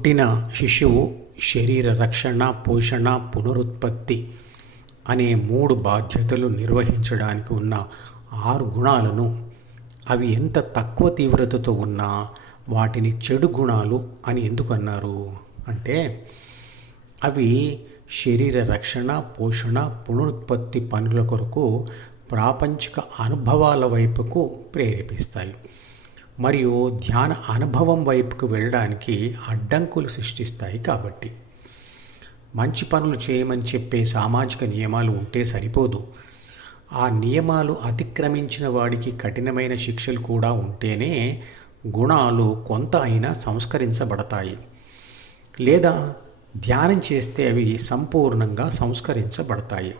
పుట్టిన శిశువు శరీర రక్షణ, పోషణ, పునరుత్పత్తి అనే 3 బాధ్యతలు నిర్వహించడానికి ఉన్న 6 గుణాలను అవి ఎంత తక్కువ తీవ్రతతో ఉన్నా వాటిని చెడు గుణాలు అని ఎందుకు అన్నారు అంటే, అవి శరీర రక్షణ, పోషణ, పునరుత్పత్తి పనుల కొరకు ప్రాపంచిక అనుభవాల వైపుకు ప్రేరేపిస్తాయి మరియు ధ్యాన అనుభవం వైపుకు వెళ్ళడానికి అడ్డంకులు సృష్టిస్తాయి. కాబట్టి మంచి పనులు చేయమని చెప్పే సామాజిక నియమాలు ఉంటే సరిపోదు. ఆ నియమాలు అతిక్రమించిన వాడికి కఠినమైన శిక్షలు కూడా ఉంటేనే గుణాలు కొంత అయినా సంస్కరించబడతాయి, లేదా ధ్యానం చేస్తే అవి సంపూర్ణంగా సంస్కరించబడతాయి.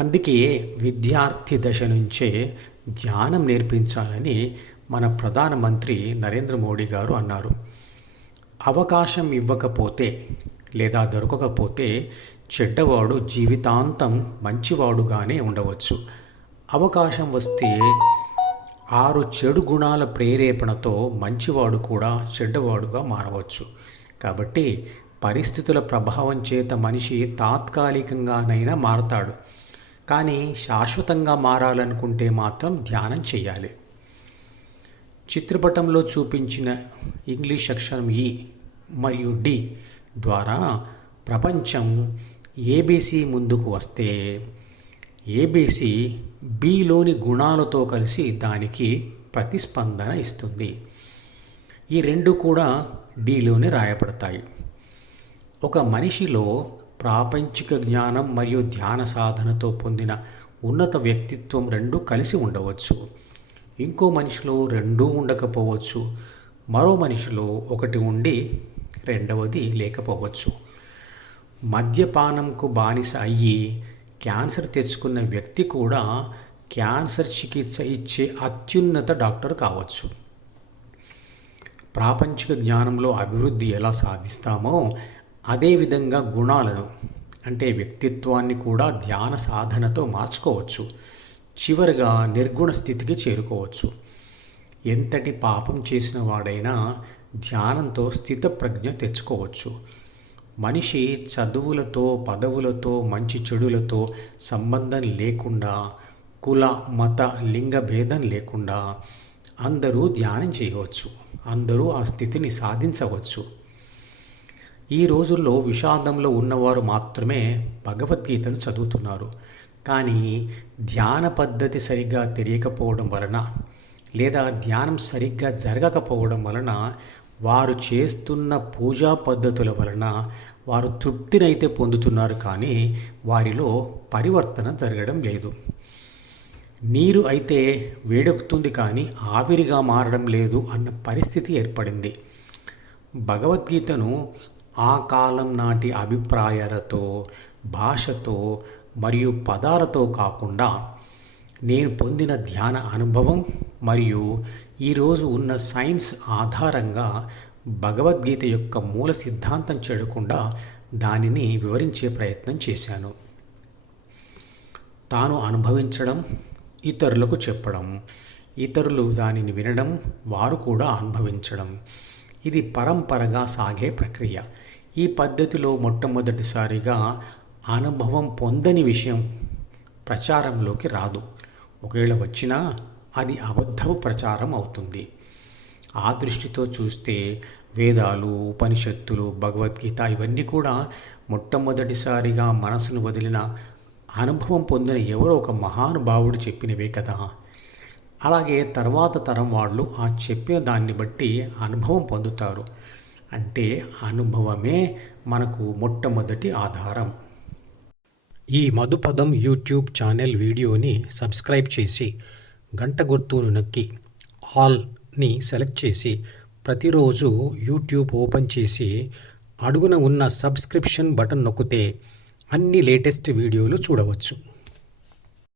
అందుకే విద్యార్థి దశ నుంచే ధ్యానం నేర్పించాలని మన ప్రధానమంత్రి నరేంద్ర మోడీ గారు అన్నారు. అవకాశం ఇవ్వకపోతే లేదా దొరకకపోతే చెడ్డవాడు జీవితాంతం మంచివాడుగానే ఉండవచ్చు. అవకాశం వస్తే 6 చెడు గుణాల ప్రేరేపణతో మంచివాడు కూడా చెడ్డవాడుగా మారవచ్చు. కాబట్టి పరిస్థితుల ప్రభావం చేత మనిషి తాత్కాలికంగానైనా మారతాడు, కానీ శాశ్వతంగా మారాలనుకుంటే మాత్రం ధ్యానం చేయాలి. చిత్రపటంలో చూపించిన ఇంగ్లీష్ అక్షరం ఈ మరియు డి ద్వారా ప్రపంచం ఏబీసీ ముందుకు వస్తే ఏబీసీ బిలోని గుణాలతో కలిసి దానికి ప్రతిస్పందన ఇస్తుంది. ఈ 2 కూడా డిలోనే రాయబడతాయి. ఒక మనిషిలో ప్రాపంచిక జ్ఞానం మరియు ధ్యాన సాధనతో పొందిన ఉన్నత వ్యక్తిత్వం 2 కలిసి ఉండవచ్చు. ఇంకో మనిషిలో 2 ఉండకపోవచ్చు. మరో మనిషిలో 1 ఉండి 2వది లేకపోవచ్చు. మద్యపానంకు బానిస అయ్యి క్యాన్సర్ తెచ్చుకున్న వ్యక్తి కూడా క్యాన్సర్ చికిత్స ఇచ్చే అత్యున్నత డాక్టర్ కావచ్చు. ప్రాపంచిక జ్ఞానంలో అభివృద్ధి ఎలా సాధిస్తామో అదేవిధంగా గుణాలను అంటే వ్యక్తిత్వాన్ని కూడా ధ్యాన సాధనతో మార్చుకోవచ్చు. చివరిగా నిర్గుణ స్థితికి చేరుకోవచ్చు. ఎంతటి పాపం చేసిన వాడైనా ధ్యానంతో స్థితప్రజ్ఞ తెచ్చుకోవచ్చు. మనిషి చదువులతో, పదవులతో, మంచి చెడులతో సంబంధం లేకుండా, కుల, మత, లింగ భేదం లేకుండా అందరూ ధ్యానం చేయవచ్చు. అందరూ ఆ స్థితిని సాధించవచ్చు. ఈ రోజుల్లో విషాదంలో ఉన్నవారు మాత్రమే భగవద్గీతను చదువుతున్నారు. కానీ ధ్యాన పద్ధతి సరిగ్గా తెలియకపోవడం వలన లేదా ధ్యానం సరిగ్గా జరగకపోవడం వలన, వారు చేస్తున్న పూజా పద్ధతుల వలన వారు తృప్తినైతే పొందుతున్నారు, కానీ వారిలో పరివర్తన జరగడం లేదు. నీరు అయితే వేడెక్కుతుంది కానీ ఆవిరిగా మారడం లేదు అన్న పరిస్థితి ఏర్పడింది. భగవద్గీతను ఆ కాలం నాటి అభిప్రాయాలతో, భాషతో మరియు పదాలతో కాకుండా నేను పొందిన ధ్యాన అనుభవం మరియు ఈరోజు ఉన్న సైన్స్ ఆధారంగా భగవద్గీత యొక్క మూల సిద్ధాంతం చెడకుండా దానిని వివరించే ప్రయత్నం చేశాను. తాను అనుభవించడం, ఇతరులకు చెప్పడం, ఇతరులు దానిని వినడం, వారు కూడా అనుభవించడం, ఇది పరంపరగా సాగే ప్రక్రియ. ఈ పద్ధతిలో మొట్టమొదటిసారిగా అనుభవం పొందని విషయం ప్రచారంలోకి రాదు. ఒకవేళ వచ్చినా అది అబద్ధపు ప్రచారం అవుతుంది. ఆ దృష్టితో చూస్తే వేదాలు, ఉపనిషత్తులు, భగవద్గీత ఇవన్నీ కూడా మొట్టమొదటిసారిగా మనసును వదిలిన, అనుభవం పొందిన ఎవరో ఒక మహానుభావుడు చెప్పినవే కదా. అలాగే తర్వాత తరం వాళ్ళు ఆ చెప్పిన దాన్ని బట్టి అనుభవం పొందుతారు. అంటే అనుభవమే మనకు మొట్టమొదటి ఆధారం. ఈ మధుపదం యూట్యూబ్ ఛానల్ వీడియోని సబ్స్క్రైబ్ చేసి గంట గుర్తును నొక్కి ఆల్ని సెలెక్ట్ చేసి ప్రతిరోజు యూట్యూబ్ ఓపెన్ చేసి అడుగున ఉన్న సబ్స్క్రిప్షన్ బటన్ నొక్కితే అన్ని లేటెస్ట్ వీడియోలు చూడవచ్చు.